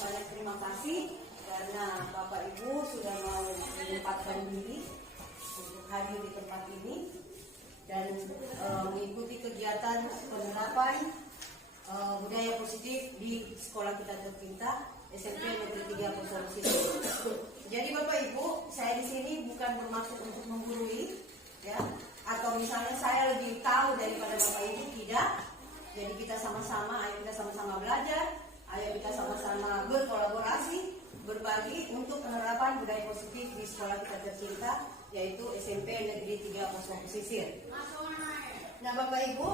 banyak terima kasih karena Bapak Ibu sudah mau menyempatkan diri untuk hadir di tempat ini dan mengikuti kegiatan penerapan budaya positif di sekolah kita tercinta SMP Negeri 3 Poso Pesisir. Jadi Bapak Ibu, saya di sini bukan bermaksud untuk menggurui, ya, atau misalnya saya lebih tahu daripada Bapak Ibu, tidak. Jadi kita sama-sama, ayo kita sama-sama belajar, ayo kita sama-sama berkolaborasi, berbagi untuk penerapan budaya positif di sekolah kita tercinta, yaitu SMP Negeri 3 Poso Pesisir. Nah Bapak Ibu,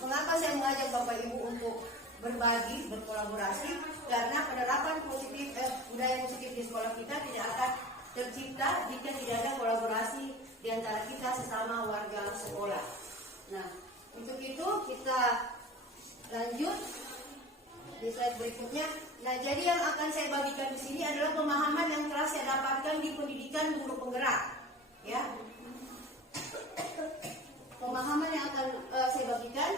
mengapa saya mengajak Bapak Ibu untuk berbagi, berkolaborasi? Karena penerapan positif budaya positif di sekolah kita tidak akan tercipta jika tidak ada kolaborasi di antara kita sesama warga sekolah. Nah, untuk itu kita lanjut di slide berikutnya. Nah, jadi yang akan saya bagikan di sini adalah pemahaman yang telah saya dapatkan di pendidikan guru penggerak, ya. Pemahaman yang akan saya bagikan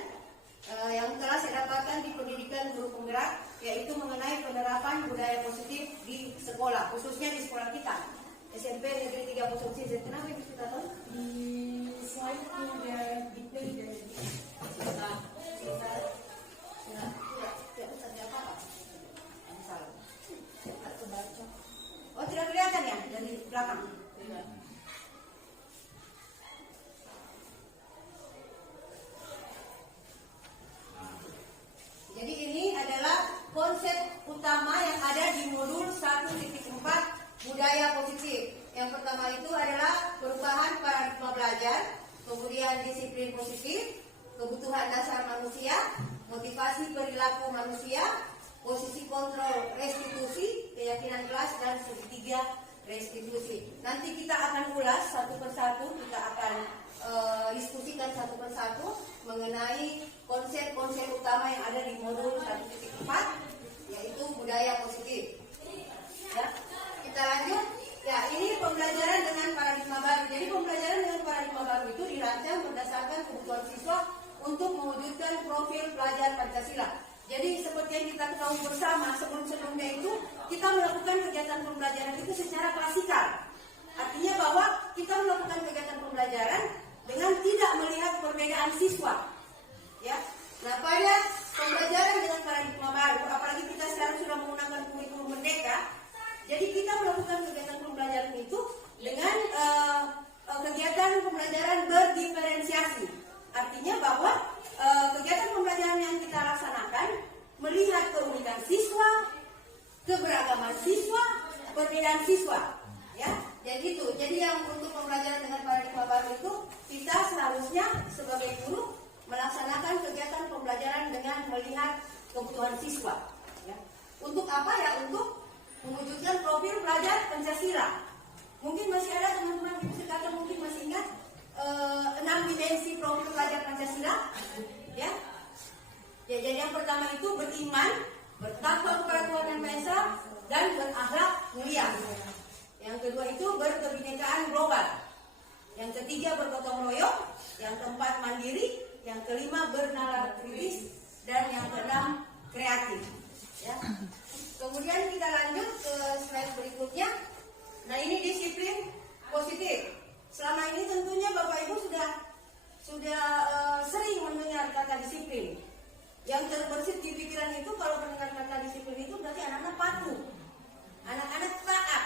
yang telah saya dapatkan di pendidikan guru penggerak, yaitu mengenai penerapan budaya positif di sekolah, khususnya di sekolah kita SMP Negeri 3 Poso Pesisir. Kenapa Ibu suka tahu? Di slide udah detail dari tidak usah apa-apa. Misalnya, atau baca. Oh, tidak kelihatan ya dari belakang? Tidak. Jadi ini adalah konsep utama yang ada di modul 1.4 budaya positif. Yang pertama itu adalah perubahan paradigma belajar, kemudian disiplin positif, kebutuhan dasar manusia, motivasi perilaku manusia, posisi kontrol restitusi, keyakinan kelas, dan segitiga restitusi. Nanti kita akan ulas satu persatu, kita akan diskusikan satu persatu mengenai konsep-konsep utama yang ada di modul 1.4, yaitu budaya positif. Ya, kita lanjut. Ya, ini pembelajaran dengan paradigma baru. Jadi pembelajaran dengan paradigma baru itu dirancang berdasarkan kebutuhan siswa untuk mewujudkan profil pelajar Pancasila. Jadi seperti yang kita ketahui bersama, sebelum-sebelumnya itu kita melakukan kegiatan pembelajaran itu secara klasikal. Artinya bahwa kita melakukan kegiatan pembelajaran dengan tidak melihat perbedaan siswa. Ya. Nah, pada pembelajaran dengan paradigma baru, apalagi kita sekarang sudah menggunakan kurikulum merdeka, jadi kita melakukan kegiatan pembelajaran itu dengan kegiatan pembelajaran berdiferensiasi. Artinya bahwa kegiatan pembelajaran yang kita laksanakan melihat keunikan siswa, keberagaman siswa, perbedaan siswa. Ya, jadi itu. Jadi yang untuk pembelajaran dengan paradigma baru itu kita seharusnya sebagai guru melaksanakan kegiatan pembelajaran dengan melihat kebutuhan siswa. Ya. Untuk apa ya? Untuk mewujudkan profil pelajar Pancasila. Mungkin masih ada teman-teman Ibu sekalian mungkin masih ingat 6 dimensi profil pelajar Pancasila. Ya. Ya, jadi yang pertama itu beriman, bertakwa kepada Tuhan Yang Maha Esa, dan berakhlak mulia. Yang kedua itu berkebinekaan global. Yang ketiga bergotong royong. Yang keempat mandiri. Yang kelima bernalar kritis. Dan yang keenam kreatif. Ya. Kemudian kita lanjut ke slide berikutnya. Nah, ini disiplin positif. Selama ini tentunya Bapak Ibu sudah sering mendengar kata disiplin. Yang terbersit di pikiran itu kalau mendengar kata disiplin itu berarti anak-anak patuh, anak-anak taat.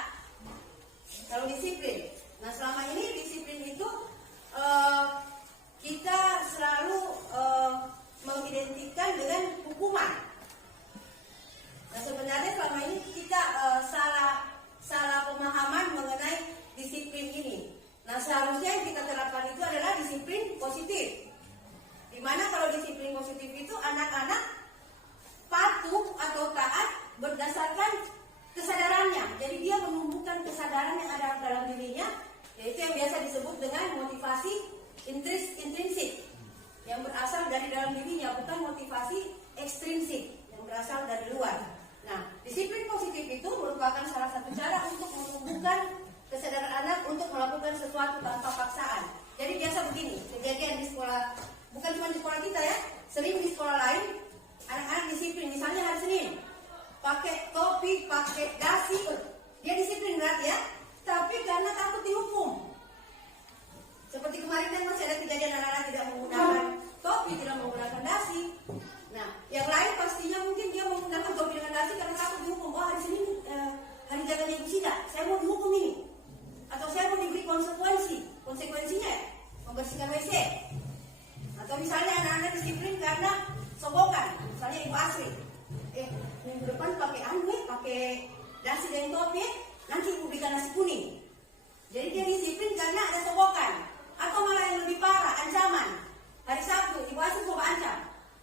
Kalau disiplin. Nah, selama ini disiplin itu kita selalu mengidentikan dengan hukuman. Nah, sebenarnya selama ini kita salah pemahaman mengenai disiplin ini. Nah, seharusnya yang kita terapkan itu adalah disiplin positif. Dimana kalau disiplin positif itu anak-anak patuh atau taat berdasarkan kesadarannya. Jadi dia menumbuhkan kesadaran yang ada dalam dirinya, yaitu yang biasa disebut dengan motivasi intrinsik yang berasal dari dalam dirinya, bukan motivasi ekstrinsik yang berasal dari luar. Nah, disiplin positif itu merupakan salah satu cara untuk menumbuhkan kesadaran anak untuk melakukan sesuatu tanpa paksaan. Jadi biasa begini, kejadian di sekolah, bukan cuma di sekolah kita ya, sering di sekolah lain, anak pakai dasi, dia disiplin berarti ya, tapi karena takut dihukum. Seperti kemarin kan masih ada kejadian anak-anak tidak menggunakan topi, tidak menggunakan dasi. Nah, yang lain pastinya mungkin dia menggunakan topi dengan dasi karena takut dihukum. Wah, hari Senin hari jaganya Ibu Sida, saya mau dihukum ini, atau saya mau diberi konsekuensinya ya, membersihkan WC. Atau misalnya anak-anak disiplin karena sogokan, misalnya Ibu Asri, minggu depan pakai pakai dasi dan topi, nanti Ibu berikan nasi kuning. Jadi dia disiplin karena ada sogokan. Atau malah yang lebih parah, ancaman. Hari Sabtu, Ibu Asri coba ancam,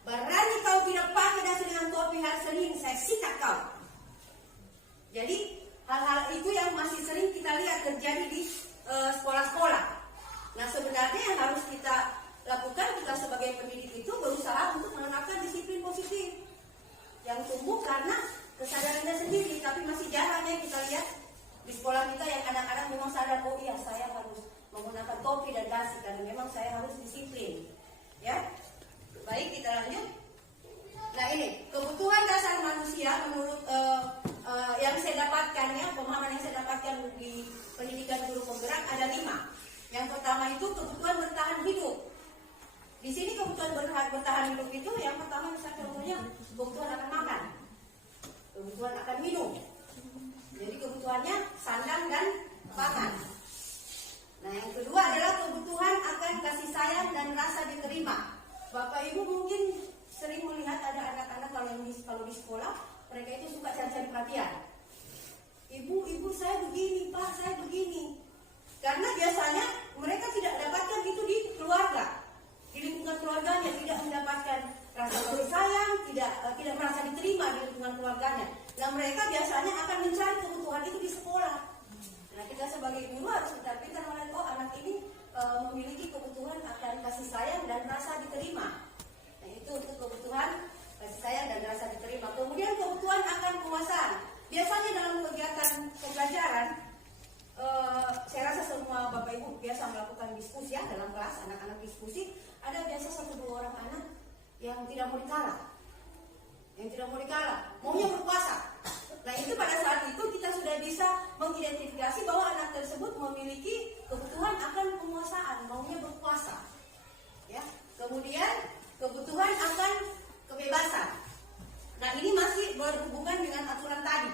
berani kau tidak pakai dasi dengan topi hari Senin, saya sikat kau. Jadi hal-hal itu yang masih sering kita lihat terjadi di sekolah-sekolah. Nah sebenarnya yang harus kita lakukan, kita sebagai pendidik itu berusaha untuk menanamkan disiplin positif yang tumbuh karena kesadarannya sendiri, tapi masih jarang ya kita lihat di sekolah kita yang anak-anak memang sadar, oh iya saya harus menggunakan topi dan dasi karena memang saya harus disiplin. Ya, baik kita lanjut. Nah ini kebutuhan dasar manusia menurut yang saya dapatkan ya, pemahaman yang saya dapatkan di pendidikan guru penggerak ada 5. Yang pertama itu kebutuhan bertahan hidup. Di sini kebutuhan bertahan hidup itu yang pertama misalnya contohnya kebutuhan akan makan, kebutuhan akan minum. Jadi kebutuhannya sandang dan pangan. Nah yang kedua adalah kebutuhan akan kasih sayang dan rasa diterima. Bapak Ibu mungkin sering melihat ada anak-anak kalau di sekolah mereka itu suka cari-cari perhatian. Ibu saya begini, Pak saya begini. Karena biasanya mereka tidak dapatkan itu di keluarga, di lingkungan keluarganya, tidak mendapatkan rasa kasih sayang, tidak merasa diterima di lingkungan keluarganya. Nah mereka biasanya akan mencari kebutuhan itu di sekolah. Nah kita sebagai guru harus pintar-pintar melihat, oh anak ini memiliki kebutuhan akan kasih sayang dan rasa diterima. Nah itu untuk kebutuhan kasih sayang dan rasa diterima. Kemudian kebutuhan akan penguasaan. Biasanya dalam kegiatan pembelajaran, saya rasa semua Bapak Ibu biasa melakukan diskusi ya dalam kelas, anak-anak diskusi. Ada biasa 1-2 orang anak yang tidak mau dikalah, maunya berkuasa. Nah itu pada saat itu kita sudah bisa mengidentifikasi bahwa anak tersebut memiliki kebutuhan akan penguasaan, maunya berkuasa. Ya. Kemudian kebutuhan akan kebebasan. Nah ini masih berhubungan dengan aturan tadi,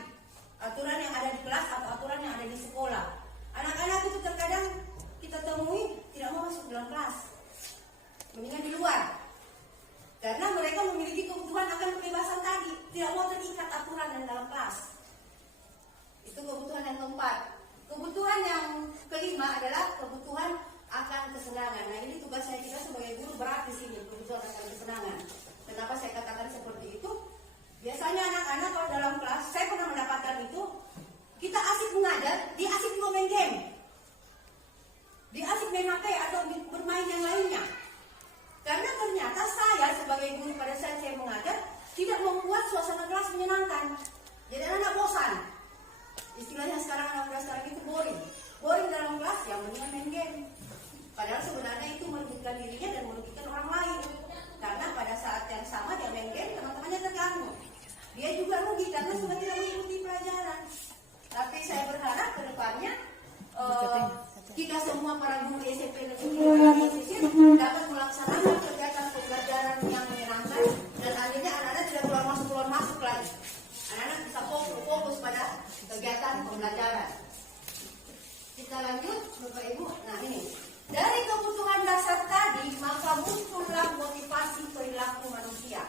aturan yang ada di kelas atau aturan yang ada di sekolah. Anak-anak itu terkadang kita temui tidak mau masuk dalam kelas, mendingan di luar. Karena mereka memiliki kebutuhan akan kebebasan tadi, tidak mau terikat aturan dan dalam kelas. Itu kebutuhan yang keempat. Kebutuhan yang kelima adalah kebutuhan akan kesenangan. Nah ini tugas saya kita sebagai guru berat di sini, kebutuhan akan kesenangan. Kenapa saya katakan seperti itu? Biasanya anak-anak kalau dalam kelas, saya pernah mendapatkan itu, kita asik mengajar, dia asik juga main game, dia asik main HP atau bermain yang lainnya. Karena ternyata saya sebagai guru pada saat saya mengajar tidak membuat suasana kelas menyenangkan. Jadi anak bosan. Istilahnya sekarang anak muda sekarang itu boring dalam kelas, yang mendingan main game. Padahal sebenarnya itu merugikan dirinya dan merugikan orang lain. Karena pada saat yang sama dia main game, teman-temannya terganggu. Dia juga rugi karena sudah tidak mengikuti pelajaran. Tapi saya berharap ke depannya kita semua para guru SMP dapat melaksanakan kegiatan pembelajaran yang menyenangkan dan akhirnya anak-anak tidak keluar masuk lagi. Anak-anak bisa fokus pada kegiatan pembelajaran. Kita lanjut Bapak Ibu. Nah ini dari kebutuhan dasar tadi maka muncullah motivasi perilaku manusia.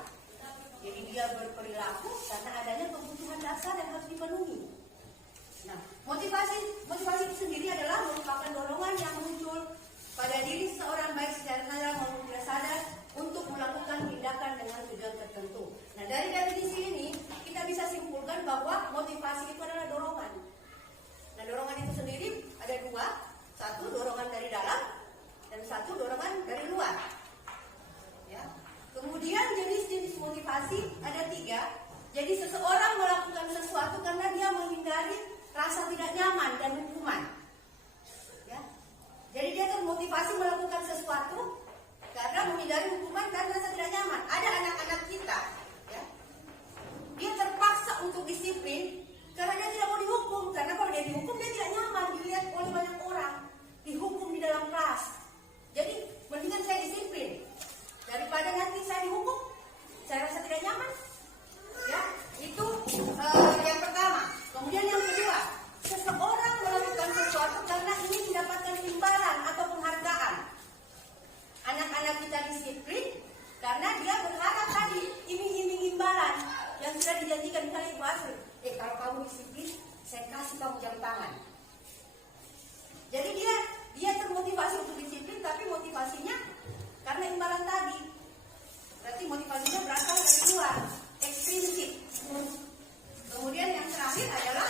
Jadi dia berperilaku karena adanya kebutuhan dasar yang harus dipenuhi. Nah, motivasi itu sendiri adalah merupakan dorongan yang muncul pada diri seorang baik secara sadar maupun tidak sadar untuk melakukan tindakan dengan tujuan tertentu. Nah, dari definisi ini kita bisa simpulkan bahwa motivasi itu adalah dorongan. Nah, dorongan itu sendiri ada 2, satu dorongan dari dalam dan satu dorongan dari luar. Ya. Kemudian jenis-jenis motivasi ada 3. Jadi seseorang melakukan sesuatu karena dia menghindari rasa tidak nyaman dan hukuman. Ya. Jadi dia termotivasi melakukan sesuatu karena menghindari hukuman dan rasa tidak nyaman. Ada anak-anak kita, ya, dia terpaksa untuk disiplin karena nyaman. Ya, itu yang pertama. Kemudian yang kedua, seseorang melakukan sesuatu karena ingin mendapatkan imbalan atau penghargaan. Anak-anak kita disiplin karena dia berharap tadi iming-iming imbalan yang sudah dijanjikan, misalnya Ibu Asri, kalau kamu disiplin, saya kasih kamu jam tangan. Jadi dia termotivasi untuk disiplin, tapi motivasinya karena imbalan tadi. Berarti motivasinya berasal dari luar, ekstrinsik. Kemudian yang terakhir adalah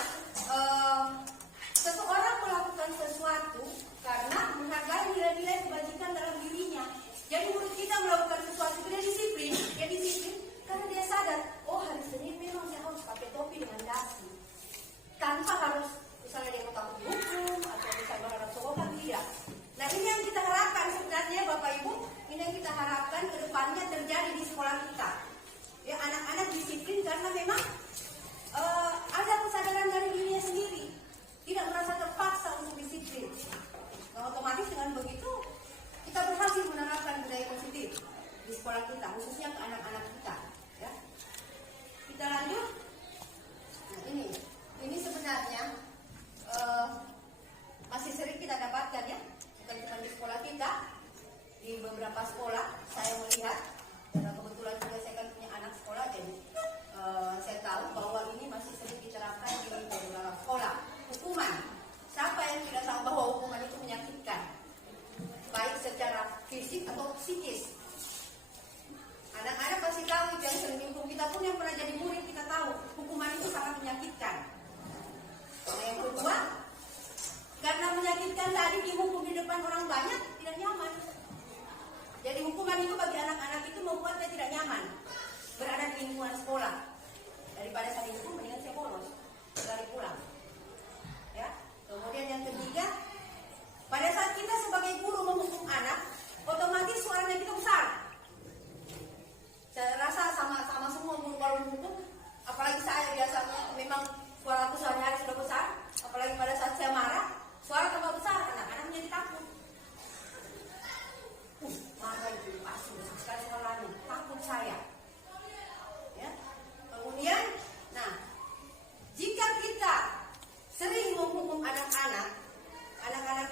seseorang melakukan sesuatu karena menghargai nilai-nilai kebajikan dalam dirinya. Jadi murid kita melakukan sesuatu, dia disiplin karena dia sadar, oh hari Senin memang saya harus pakai topi dengan dasi. Tanpa harus misalnya dia mau takut dihukum atau misalnya berharap sokongan, tidak. Nah ini yang kita harapkan sebenarnya Bapak Ibu, ini yang kita harapkan ke depannya terjadi di sekolah kita. Ya, anak-anak disiplin karena memang ada kesadaran dari dirinya sendiri, tidak merasa terpaksa untuk disiplin. Nah, otomatis dengan begitu kita berhasil menerapkan budaya positif di sekolah kita, khususnya ke anak-anak kita. Ya. Kita lanjut. Nah, ini sebenarnya masih sering kita dapatkan ya, bukan cuma di sekolah kita, di beberapa sekolah saya melihat, karena kebetulan juga saya kan punya anak sekolah, jadi saya tahu bahwa ini masih sering diterapkan di beberapa sekolah. Hukuman, siapa yang tidak tahu bahwa hukuman itu menyakitkan, baik secara fisik atau psikis? Anak-anak pasti tahu itu, yang sering dihukum. Kita pun yang pernah jadi murid kita tahu hukuman itu sangat menyakitkan. Nah, yang kedua, karena menyakitkan tadi dihukum di depan orang banyak, tidak nyaman. Jadi hukuman itu bagi anak-anak itu membuatnya tidak nyaman berada di lingkungan sekolah. Daripada saya dihukum, mendingan saya bolos, lari pulang. Ya. Kemudian yang ketiga, pada saat kita sebagai guru menghukum anak, otomatis suaranya kita besar. Saya rasa sama semua guru kalau menghukum, apalagi saya biasanya memang suaraku sehari-hari sudah besar, apalagi pada saat saya marah, suara tambah besar, anak-anak menjadi takut. Marah itu pasti besar sekali suaranya, takut saya. Ya. Kemudian, nah, jika kita sering menghukum anak-anak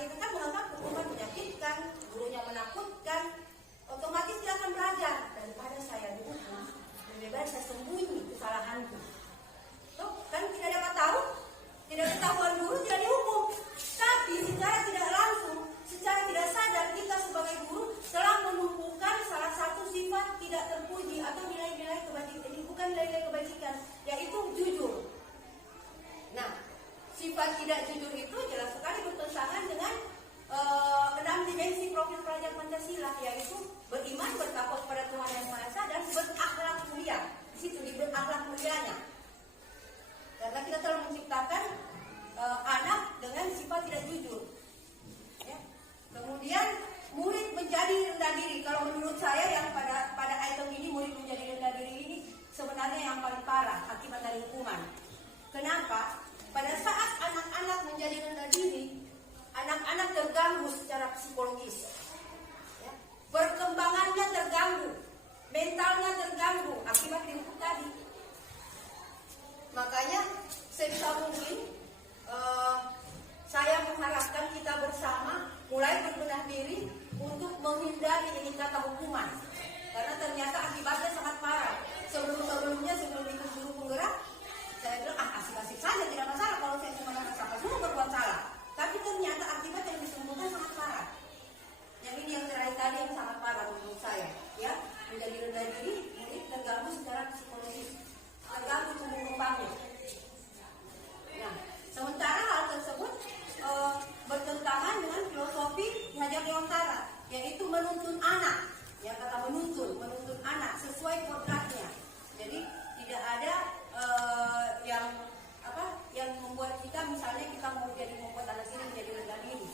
itu kan menganggap hukuman menyakitkan, gurunya menakutkan, otomatis dia akan belajar. Daripada saya dihukum, lebih baik saya sembunyi kesalahanku. Tuh, kan tidak dapat tahu, tidak ketahuan guru, tidak dihukum. Tapi secara tidak langsung, secara tidak sadar, kita sebagai guru telah menumbuhkan salah satu sifat tidak terpuji atau nilai-nilai kebajikan. Ini bukan nilai-nilai kebajikan, yaitu jujur. Nah, sifat tidak jujur itu jelas sekali bertentangan dengan 6 dimensi profil pelajar Pancasila, yaitu beriman, bertakwa kepada Tuhan Yang Maha Esa, dan berakhlak mulia. Di situ di berakhlak mulianya. Karena kita telah menciptakan anak dengan sifat tidak jujur. Ya. Kemudian murid menjadi rendah diri. Kalau menurut saya yang pada item ini, murid menjadi rendah diri ini sebenarnya yang paling parah akibat dari hukuman. Kenapa? Pada saat anak-anak menjadi rendah diri, anak-anak terganggu secara psikologis. Ya. Perkembangannya terganggu, mentalnya terganggu akibat dihukum tadi. Makanya sebisa mungkin saya mengharapkan kita bersama mulai berbenah diri untuk menghindari ini kata hukuman, karena ternyata akibatnya sangat parah. Sebelum-sebelumnya, sebelum ikut guru penggerak, saya bilang asik-asik saja, tidak masalah kalau saya cuma siapa semua berbuat salah. Tapi ternyata akibat yang ditimbulkan sangat parah. Yang ini yang terakhir tadi yang sangat parah menurut saya, ya, menjadi rendah diri, murid terganggu secara psikologis, terganggu tumbuh kembangnya. Nah, sementara hal tersebut bertentangan dengan filosofi Ki Hajar Dewantara, yaitu menuntun anak. Ya, kata menuntun anak sesuai kodratnya. Jadi tidak ada yang membuat kita, misalnya kita mau membuat anak ini menjadi rendah diri.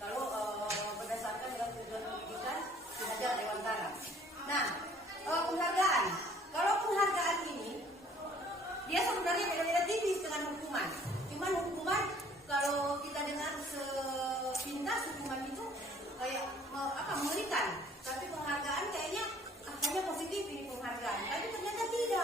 Kalau berdasarkan dengan tujuan pendidikan Ki Hajar Dewantara. Nah, penghargaan. Kalau penghargaan ini dia sebenarnya beda-beda tipis dengan hukuman. Cuman hukuman kalau kita dengar sepintas, hukuman itu kayak mengerikan. Tapi penghargaan kayaknya positif ini penghargaan. Tapi ternyata tidak.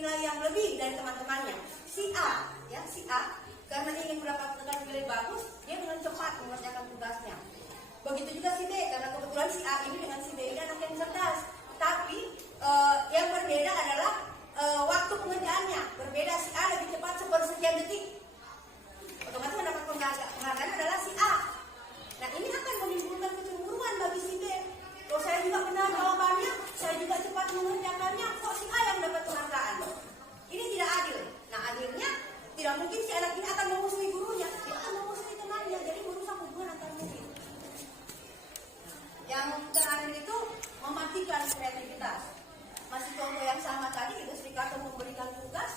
nilai yang lebih dari teman-temannya. Si A, ya si A, karena ingin mendapatkan nilai bagus, dia dengan cepat mengerjakan tugasnya. Begitu juga si B, karena kebetulan si A ini dengan si B ini anak yang cerdas. Tapi yang berbeda adalah waktu pengerjaannya. Berbeda, si A lebih cepat sepersekian detik. Otomatis mendapat penghargaan adalah si A. Nah ini akan menimbulkan kecemburuan bagi si B. Kalau saya juga benar jawabannya, saya juga cepat mengerjakannya, kok si A yang dapat penghargaan? Ini tidak adil. Nah adilnya, tidak mungkin si anak ini akan memusuhi gurunya, dia akan memusuhi temannya, jadi merusak hubungan antar murid. Yang terakhir itu mematikan kreativitas. Masih contoh yang sama tadi, Ibu Sri Karto memberikan tugas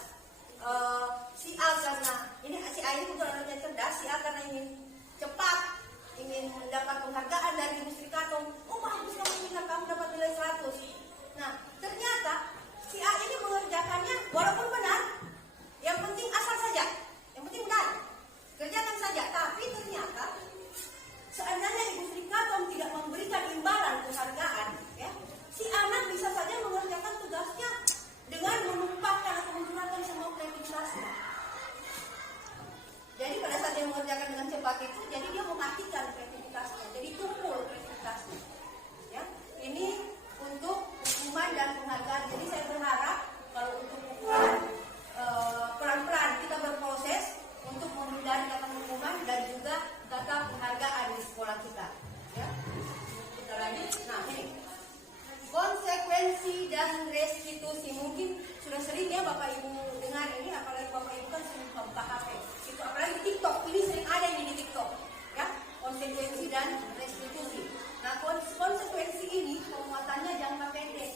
si A karena ini si A ini bukan anaknya cerdas, si A karena ingin cepat, ingin mendapat penghargaan dari Ibu Sri Karto. Oh bagus kamu dapat nilai 100. Nah ternyata si A ini mengerjakannya walaupun benar, yang penting asal saja, yang penting benar, kerjakan saja. Tapi ternyata seandainya Ibu Sri Karto tidak memberikan imbalan penghargaan, ya, si anak bisa saja mengerjakan tugasnya dengan menumpahkan atau menggunakan semua kreativitasnya. Jadi pada saat dia mengerjakan dengan cepat itu, jadi dia mematikan kreativitasnya, jadi tumpul kreativitasnya. Ya, ini untuk hukuman dan penghargaan. Jadi saya berharap kalau untuk hukuman pelan-pelan kita berproses untuk menghindari kata hukuman dan juga kata penghargaan di sekolah kita. Ya, kita lanjut. Nah ini konsekuensi dan restitusi. Mungkin sudah sering ya Bapak Ibu dengar ini, apalagi Bapak Ibu kan sering buka HP. Itu apalagi TikTok, ini sering ada yang di TikTok. Ya, konsekuensi dan restitusi. Nah, konsekuensi ini penguatannya jangka pendek.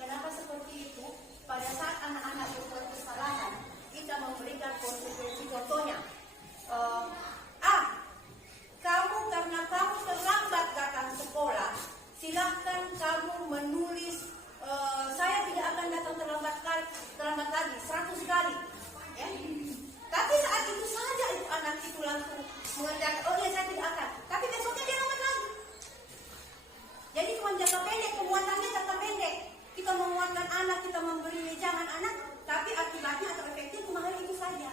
Kenapa seperti itu? Pada saat anak-anak berbuat kesalahan, kita memberikan konsekuensi. Contohnya, karena kamu terlambat datang sekolah, silahkan kamu menulis saya tidak akan datang terlambat lagi 100 kali, ya. Tapi saat itu saja itu anak itu langsung mengerjakan, oh ya saya tidak akan. Tapi besoknya dia lambat lagi. Jadi cuma jangka pendek, penguatannya jangka pendek. Kita menguatkan anak, kita memberi wejangan anak, tapi akibatnya atau efeknya cuma hari itu saja.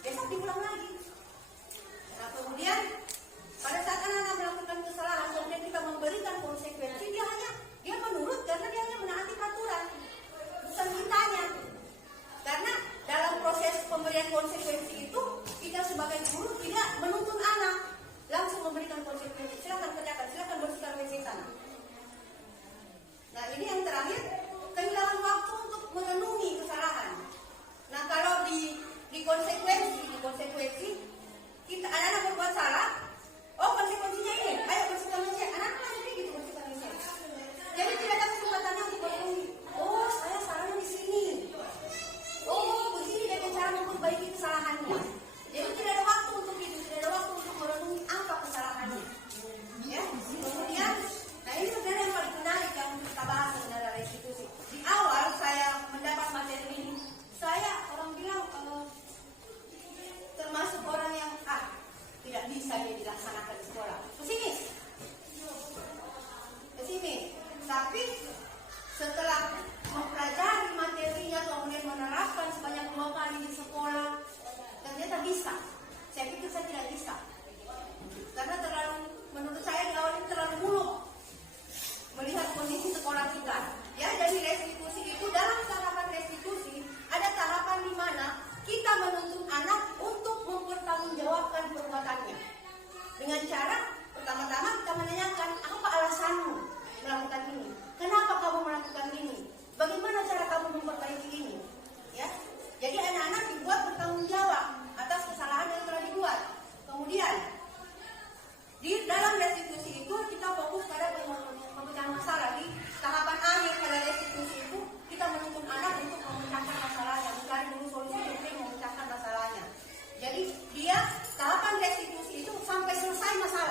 Besok diulang lagi. Nah kemudian pada saat anak-anak melakukan kesalahan, kemudian kita memberikan konsekuensi, dia menurut karena dia hanya menaati peraturan, bukan mintanya. Karena dalam proses pemberian konsekuensi itu, kita sebagai guru tidak menuntun anak, langsung memberikan konsekuensi. Silakan kerjakan, silakan bersihkan WC sana. Nah ini yang terakhir, kehilangan waktu untuk merenungi kesalahan. Nah kalau di konsekuensi, kita anak-anak berbuat salah. Oh konsekuensinya ini, ayo bersihkan WC. Anak-anak jadi gitu bersihkan WC. Jadi tidak ada kesempatannya untuk merenungi. Oh saya salahnya di sini. Oh begini dia cara memperbaiki kesalahannya. Jadi tidak ada waktu untuk itu, tidak ada waktu untuk merenungi apa kesalahannya. Ya, kemudian, nah ini sebenarnya yang paling menarik yang kita bahas sebenarnya restitusi. Di awal saya mendapat materi ini, saya orang bilang termasuk orang yang tidak bisa ini dilaksanakan di sekolah. Pesimis. Tapi setelah mempelajari materinya kemudian menerapkan sebanyak 2 kali di sekolah, ternyata bisa. Saya pikir saya tidak bisa. Karena menurut saya di awal ini terlalu muluk melihat kondisi sekolah kita. Ya, jadi restitusi itu, dalam tahapan restitusi ada tahapan di mana kita menuntun anak untuk mempertanggungjawabkan perbuatannya. Dengan cara pertama-tama kita menanyakan, apa alasanmu melakukan ini? Kenapa kamu melakukan ini? Bagaimana cara kamu memperbaiki ini? Ya, jadi anak-anak dibuat bertanggung jawab atas kesalahan yang telah dibuat. Kemudian di dalam restitusi itu kita fokus pada pemecahan masalah. Di tahapan akhir pada restitusi itu kita menuntun anak untuk memecahkan masalahnya, mencari dulu solusi untuk memecahkan masalahnya. Jadi dia tahapan restitusi itu sampai selesai masalah.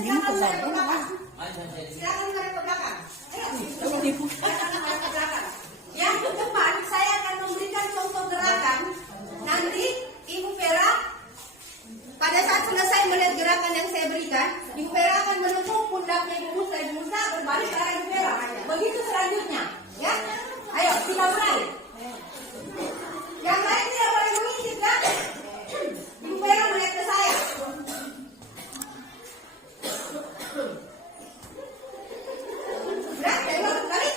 silakan menghadap ke belakang. Silakan menghadap ke belakang. Ayo, silakan menghadap ke belakang. Yang ke depan saya akan memberikan contoh gerakan. Nanti Ibu Vera pada saat selesai melihat gerakan yang saya berikan, Ibu Vera akan menepuk pundaknya Ibu Musa berbalik ke arah Ibu Vera. Begitu selanjutnya, ya. Ayo, kita mulai. Yang lain tidak boleh mengintip, ya. Ibu Vera melihat ke saya. Berat, tembak, balik.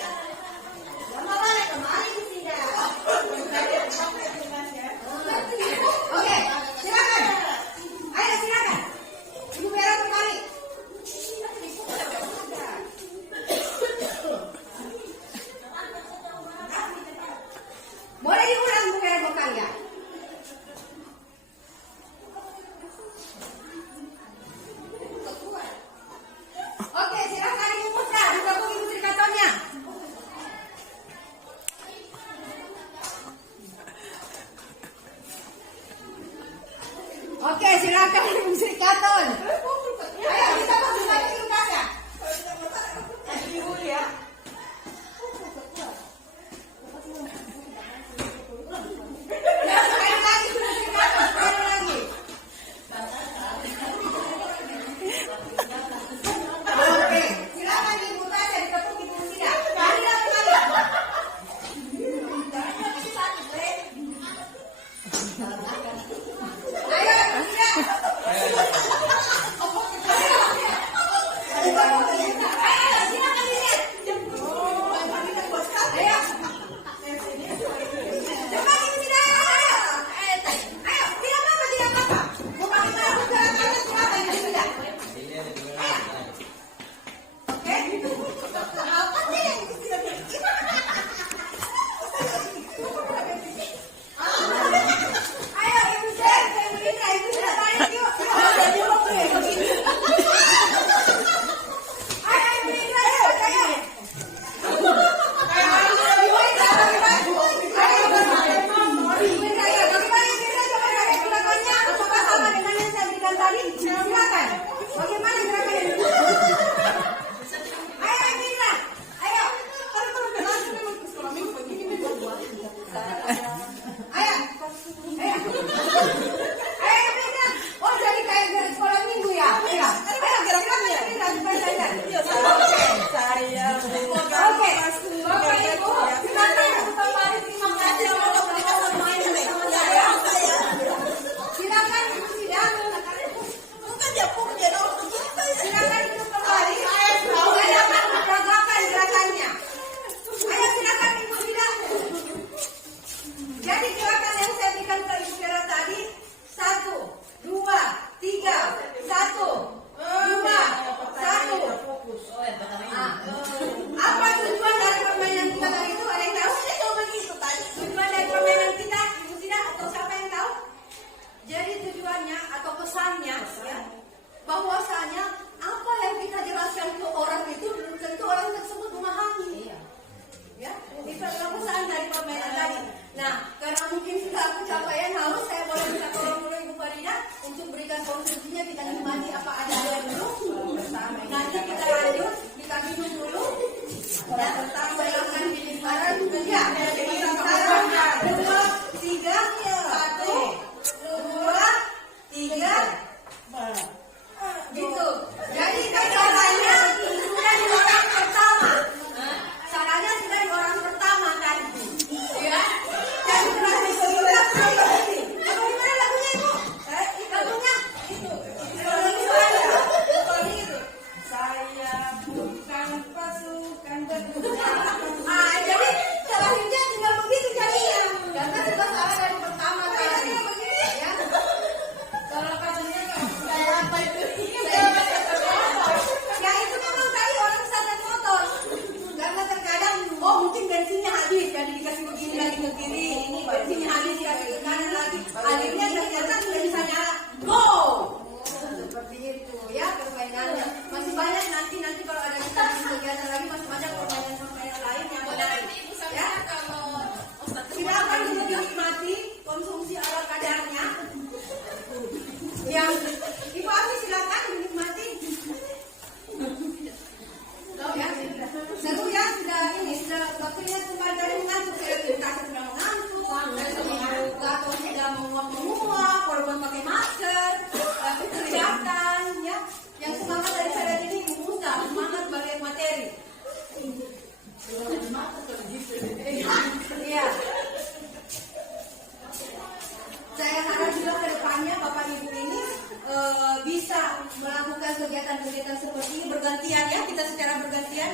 kegiatan seperti ini bergantian ya, kita secara bergantian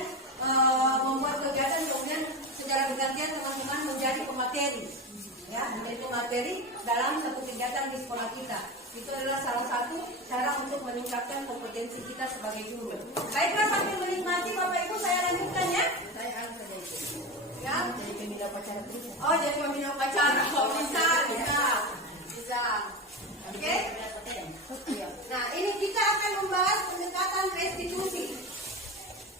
membuat kegiatan, kemudian secara bergantian teman-teman menjadi pemateri ya, menjadi pemateri dalam satu kegiatan di sekolah kita. Itu adalah salah satu cara untuk meningkatkan kompetensi kita sebagai guru. Baiklah, sambil menikmati Bapak Ibu, saya lanjutkan ya. Saya akan saja itu. Ya, jadi pembina upacara terus. Oh, jadi pembina upacara. Oh, bisa. Oke. Nah, ini kita akan membahas pendekatan restitusi.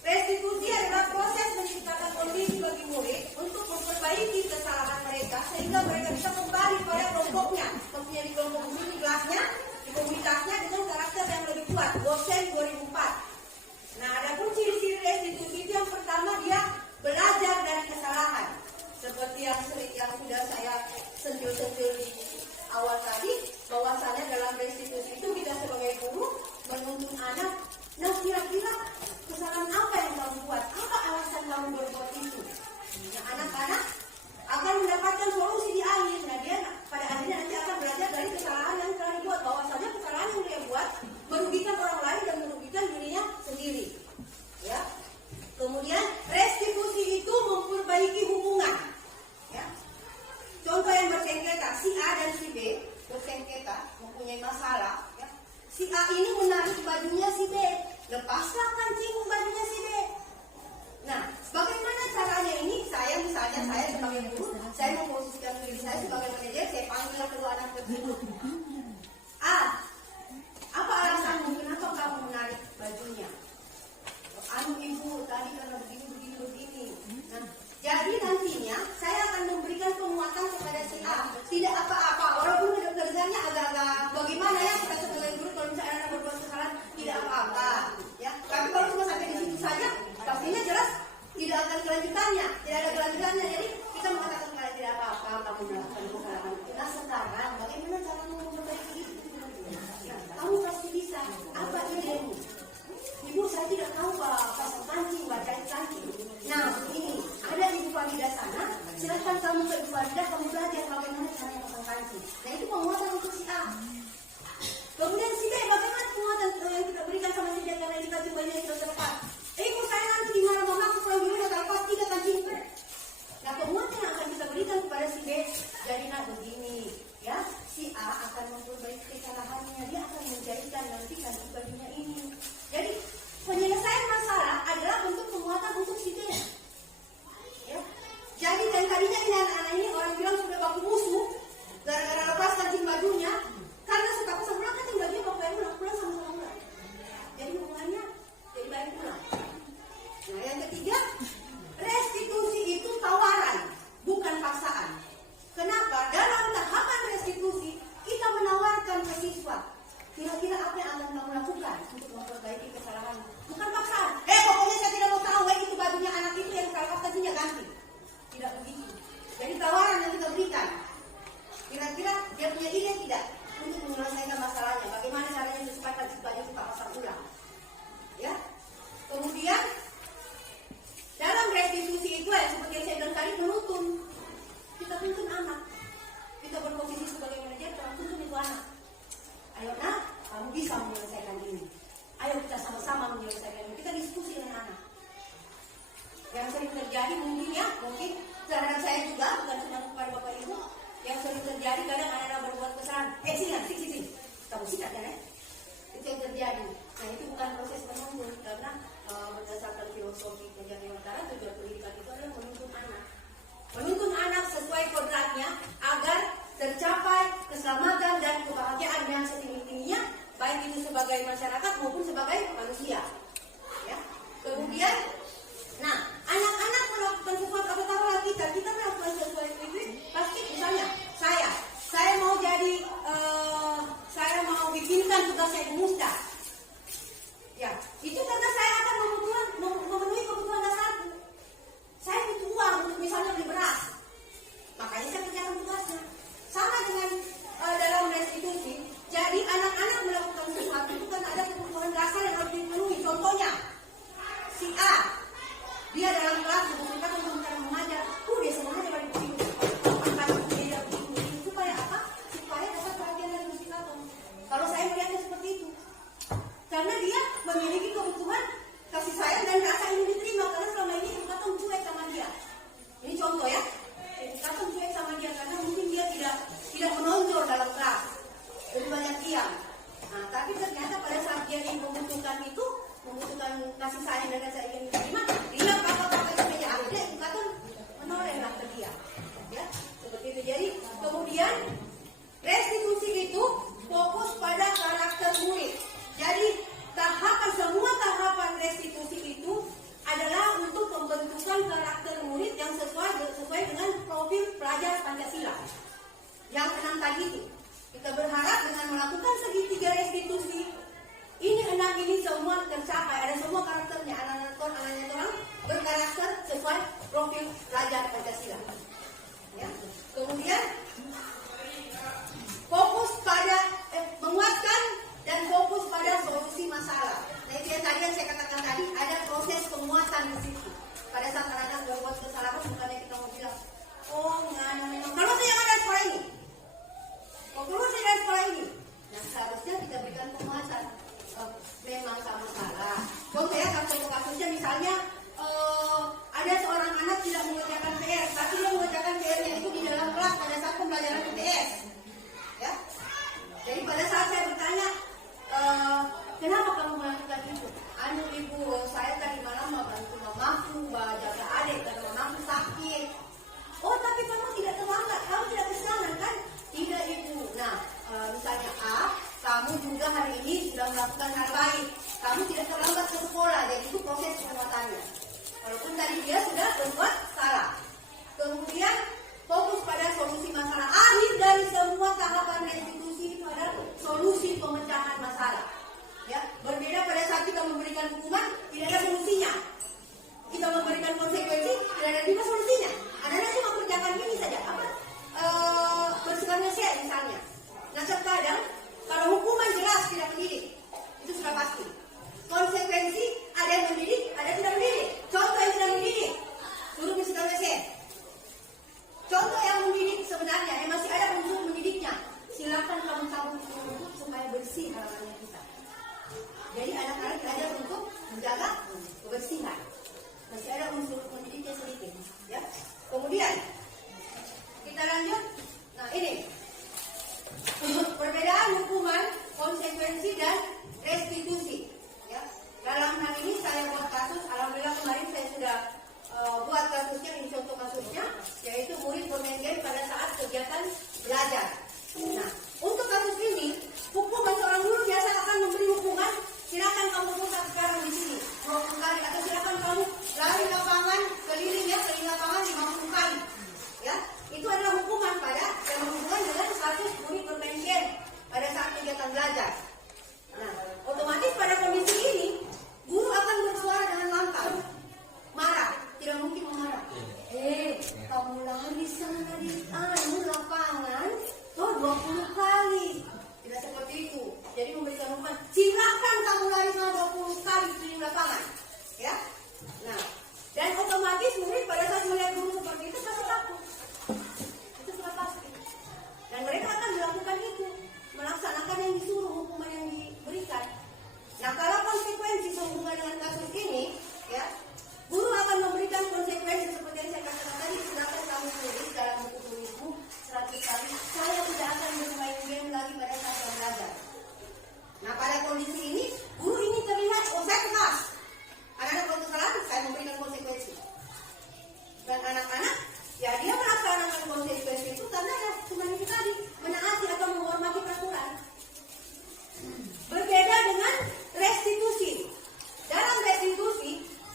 Restitusi adalah proses menciptakan kondisi bagi murid untuk memperbaiki kesalahan mereka sehingga mereka bisa kembali pada kelompoknya. Seperti di kelompok ini, di kelasnya, di komunitasnya dengan karakter yang lebih kuat. Dosen 2004. Nah, ada pun ciri-ciri restitusi itu yang pertama dia belajar dari kesalahan. Seperti yang sudah saya sentil-sentil di awal tadi, bahwasanya dalam restitusi itu kita sebagai guru menuntun anak kebutuhan kasih sayang dan rasa ingin diterima, karena selama ini ibu kata cuek sama dia. Ini contoh ya, ibu kata cuek sama dia karena mungkin dia tidak menonjol dalam kelas, lebih banyak diam. Nah, tapi ternyata pada saat dia membutuhkan itu, membutuhkan kasih sayang dan rasa ingin diterima, dia apa-apa itu meja, akhirnya ibu kata menolehlah ke dia. Ya, seperti itu. Jadi kemudian restitusi itu fokus pada karakter murid. Jadi semua tahapan restitusi itu adalah untuk pembentukan karakter murid yang sesuai dengan profil pelajar Pancasila. Yang 6 tadi itu. Kita berharap dengan melakukan segitiga restitusi, ini 6 ini semua tercapai. Ada semua karakternya. Anak-anak orang berkarakter sesuai profil pelajar Pancasila. Ya. Kemudian fokus pada menguatkan dan fokus pada solusi masalah. Nah, itu yang tadi yang saya katakan tadi, ada proses penguatan di situ. Pada saat anak-anak berbuat kesalahan, bukannya kita mau bilang, oh memang kalau saya ada sekolah ini, kalau saya ada sekolah ini, nah seharusnya kita berikan penguatan. Memang sama salah. Contoh ya, kasusnya misalnya ada seorang anak tidak mengerjakan PR, tapi dia mengerjakan PR-nya itu di dalam kelas pada saat pembelajaran UTS. Ya. Jadi pada saat saya bertanya, kenapa kamu melakukan itu? Ibu, saya tadi malam membantu mamaku, jaga adik karena mamaku sakit. Oh, tapi kamu tidak terlambat, kamu tidak kesiangan kan? Tidak, ibu. Nah, misalnya kamu juga hari ini sudah melakukan hal baik. Kamu tidak terlambat ke sekolah, jadi itu proses penguatannya. Walaupun tadi dia sudah berbuat salah. Kemudian fokus pada solusi masalah. Akhir dari semua tahapan restitusi itu adalah solusi pemecahan masalah. Ya, berbeda pada saat kita memberikan hukuman, tidak ada solusinya. Kita memberikan konsekuensi, tidak ada juga solusinya. Anak-anak cuma kerjakan ini saja, bersikap nasihat misalnya. Nah, terkadang kalau hukuman jelas tidak mendidik, itu sudah pasti. Konsekuensi ada yang mendidik, ada yang tidak mendidik. Contoh yang tidak mendidik, suruh bersikap nasihat. Contoh yang mendidik sebenarnya, yang masih ada unsur mendidiknya, silakan kamu cabut rumput supaya bersih halamannya kita. Jadi anak-anak belajar untuk menjaga kebersihan. Masih ada unsur mendidiknya sedikit, ya. Kemudian kita lanjut. Nah, ini perbedaan hukuman, konsekuensi dan restitusi. Ya. Dalam hal ini saya buat kasus. Alhamdulillah kemarin saya sudah buat kasusnya, ini contoh kasusnya, yaitu murid bermain game pada saat kegiatan belajar. Nah, untuk kasus ini, hukuman seorang guru biasa akan memberi hukuman, silakan kamu pusat sekarang di sini 20 kali, atau silakan kamu lari lapangan keliling lapangan 50 kali. Ya, itu adalah hukuman pada yang berhubungan dengan status murid bermain game pada saat kegiatan belajar. Nah, otomatis pada kondisi ini, guru akan bersuara dengan lantang, marah. Tidak mungkin memarah. Kamu lari sana di lapangan 20 kali. Tidak seperti itu. Jadi memberikan hukuman, silakan kamu lari sana 20 kali di lapangan. Ya. Nah, dan otomatis murid pada saat melihat guru seperti itu pasti takut. Itu sudah pasti. Dan mereka akan melakukan itu, melaksanakan yang disuruh, hukuman yang diberikan. Nah, kalau konsekuensi sehubungan dengan kasus ini, ya, guru akan memberikan konsekuensi seperti yang saya katakan tadi. Silakan kamu tulis dalam buku tulismu 100 kali, saya tidak akan bermain game lagi pada saat belajar. Nah, pada kondisi ini, guru ini terlihat, oh saya keras. Anak-anak kalau kesalahan, saya memberikan konsekuensi. Dan anak-anak, ya dia melaksanakan konsekuensi itu karena ya cuma itu tadi, menaati atau menghormati peraturan. Berbeda dengan restitusi. Dalam restitusi,